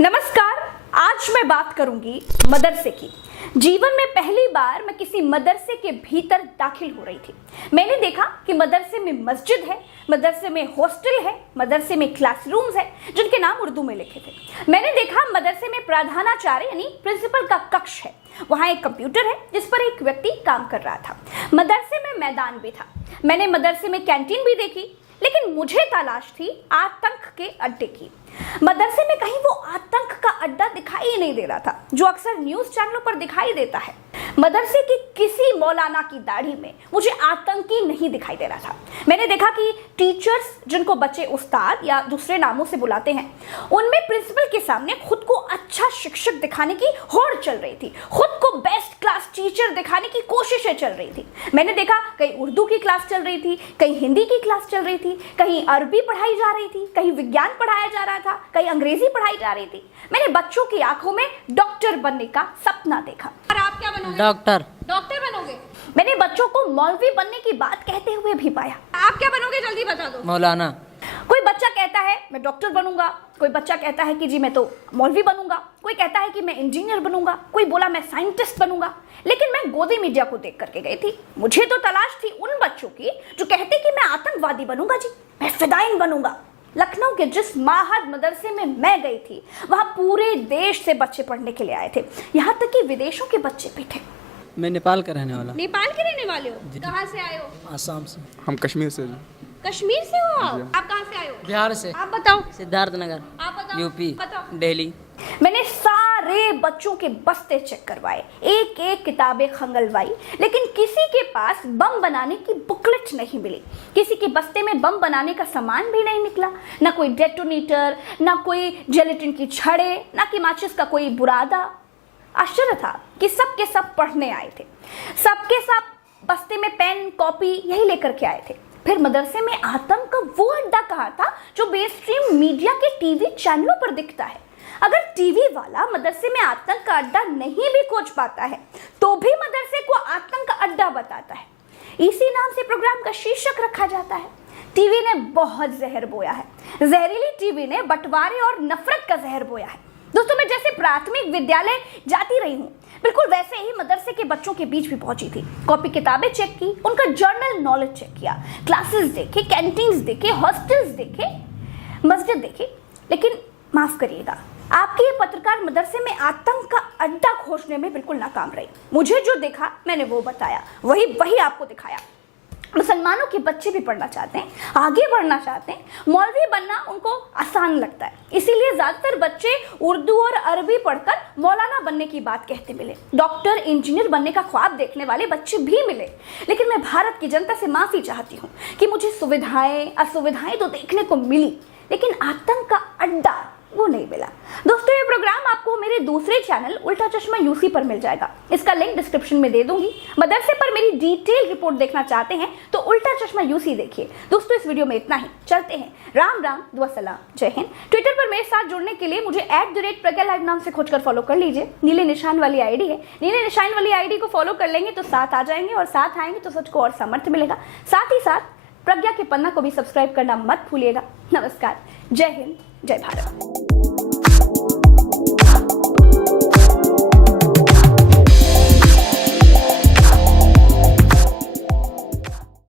नमस्कार। आज मैं बात करूंगी मदरसे की। जीवन में पहली बार मैं किसी मदरसे के भीतर दाखिल हो रही थी। मैंने देखा कि मदरसे में मस्जिद है, मदरसे में हॉस्टल है, मदरसे में क्लासरूम्स है जिनके नाम उर्दू में लिखे थे। मैंने देखा मदरसे में प्रधानाचार्य यानी प्रिंसिपल का कक्ष है, वहां एक कंप्यूटर है जिस पर एक व्यक्ति काम कर रहा था। मदरसे में मैदान भी था। मैंने मदरसे में कैंटीन भी देखी, लेकिन मुझे तलाश थी आतंक के अड्डे की। मदरसे में कहीं वो आतंक का अड्डा दिखाई ही नहीं दे रहा था जो अक्सर न्यूज चैनलों पर दिखाई देता है। मदरसे की किसी मौलाना की दाढ़ी में मुझे आतंकी नहीं दिखाई दे रहा था। मैंने देखा कि टीचर्स, जिनको बच्चे उस्ताद या दूसरे नामों से बुलाते हैं, उनमें प्रिंसिपल के सामने खुद को अच्छा शिक्षक दिखाने की होड़ चल रही थी, खुद को बेस्ट क्लास टीचर दिखाने की कोशिशें चल रही थी। मैंने देखा कहीं उर्दू की क्लास चल रही थी, कहीं हिंदी की क्लास चल रही थी, कहीं अरबी पढ़ाई जा रही थी, कहीं विज्ञान पढ़ाया जा रहा था, कहीं अंग्रेजी पढ़ाई जा रही थी। मैंने बच्चों की आंखों में डॉक्टर बनने का सपना देखा। और आप क्या बनोगे? डॉक्टर बनोगे। मैंने बच्चों को मौलवी बनने की बात कहते हुए भी पाया। आप क्या बनोगे, जल्दी बता दो। मौलाना। कोई बच्चा कहता है मैं डॉक्टर बनूंगा, कोई बच्चा कहता है कि जी मैं तो मौलवी बनूंगा, कोई कहता है कि मैं इंजीनियर बनूंगा, कोई बोला मैं साइंटिस्ट बनूंगा। लेकिन मैं गोदी मीडिया को देख करके गई थी। मुझे तो तलाश थी उन बच्चों की जो कहते कि मैं आतंकवादी बनूंगा, जी मैं फिदाइन बनूंगा। लखनऊ के जिस माहद मदरसे में मैं गई थी, वहां पूरे देश से बच्चे पढ़ने के लिए आए थे, यहाँ तक कि विदेशों के बच्चे भी थे। मैं नेपाल का रहने वाला। नेपाल के रहने वाले हो? कहाँ से आए हो? आसाम से। हम कश्मीर से। कश्मीर से हो आप कहाँ से आए हो? बिहार से। आप बताओ। सिद्धार्थनगर। आप बताओ। यूपी। बताओ। दिल्ली। मैंने सारे बच्चों के बस्ते चेक करवाए, एक एक किताबें खंगलवाई, लेकिन किसी के पास बम बनाने की बुकलेट नहीं मिली। किसी के बस्ते में बम बनाने का सामान भी नहीं निकला, ना कोई डेटोनेटर, ना कोई जेलेटिन की छड़े, ना कि माचिस का कोई बुरादा। आश्चर्य था कि सब के सब पढ़ने आए थे, सबके सब बस्ते में पेन कॉपी यही लेकर के आए थे। फिर मदरसे में आतंक का वो अड्डा कहाँ था जो बेस्ट्रीम मीडिया के टीवी चैनलों पर दिखता है? अगर टीवी वाला मदरसे में आतंक का अड्डा नहीं भी खोज पाता है तो भी मदरसे को आतंक का अड्डा बताता है। इसी नाम से प्रोग्राम का शीर्षक रखा जाता है। टीवी ने बहुत जहर बोया है। जहरीली टीवी ने बंटवारे और नफरत का जहर बोया है। दोस्तों, मैं जैसे प्राथमिक विद्यालय जाती रही हूँ, बिल्कुल वैसे ही मदरसे के बच्चों के बीच भी पहुंची थी। कॉपी किताबें चेक की, उनका जर्नल नॉलेज चेक किया, क्लासेस देखे, कैंटीन्स देखे, हॉस्टल्स देखे, मस्जिद देखे। लेकिन माफ करिएगा, आपकी ये पत्रकार मदरसे में आतंक का अड्डा खोजने में बिल्कुल नाकाम रही। मुझे जो देखा मैंने वो बताया, वही आपको दिखाया। मुसलमानों के बच्चे भी पढ़ना चाहते हैं, आगे बढ़ना चाहते हैं, मौलवी बनना उनको आसान लगता है, इसीलिए ज्यादातर बच्चे उर्दू और अरबी पढ़कर मौलाना बनने की बात कहते मिले। डॉक्टर, इंजीनियर बनने का ख्वाब देखने वाले बच्चे भी मिले। लेकिन मैं भारत की जनता से माफी चाहती हूँ कि मुझे सुविधाएं असुविधाएं तो देखने को मिली, लेकिन आतंक का अड्डा वो नहीं मिला। दोस्तों, ये प्रोग्राम आपको मेरे दूसरे चैनल उल्टा चश्मा यूसी पर मिल जाएगा, इसका लिंक डिस्क्रिप्शन में दे दूंगी। मदरसे पर मेरी डिटेल रिपोर्ट देखना चाहते हैं तो उल्टा चश्मा यूसी देखिए। दोस्तों, इस वीडियो में इतना ही। चलते हैं। राम राम, दुआ सलाम, जय हिंद। ट्विटर पर मेरे साथ जुड़ने के लिए मुझे @प्रज्ञा लाइव नाम से खोजकर फॉलो कर लीजिए। नीले निशान वाली आईडी है, नीले निशान वाली आईडी को फॉलो कर लेंगे तो साथ आ जाएंगे, और साथ आएंगे तो सच को और सामर्थ्य मिलेगा। साथ ही साथ प्रज्ञा के पन्ना को भी सब्सक्राइब करना मत भूलिएगा। नमस्कार, जय हिंद, जय भारत।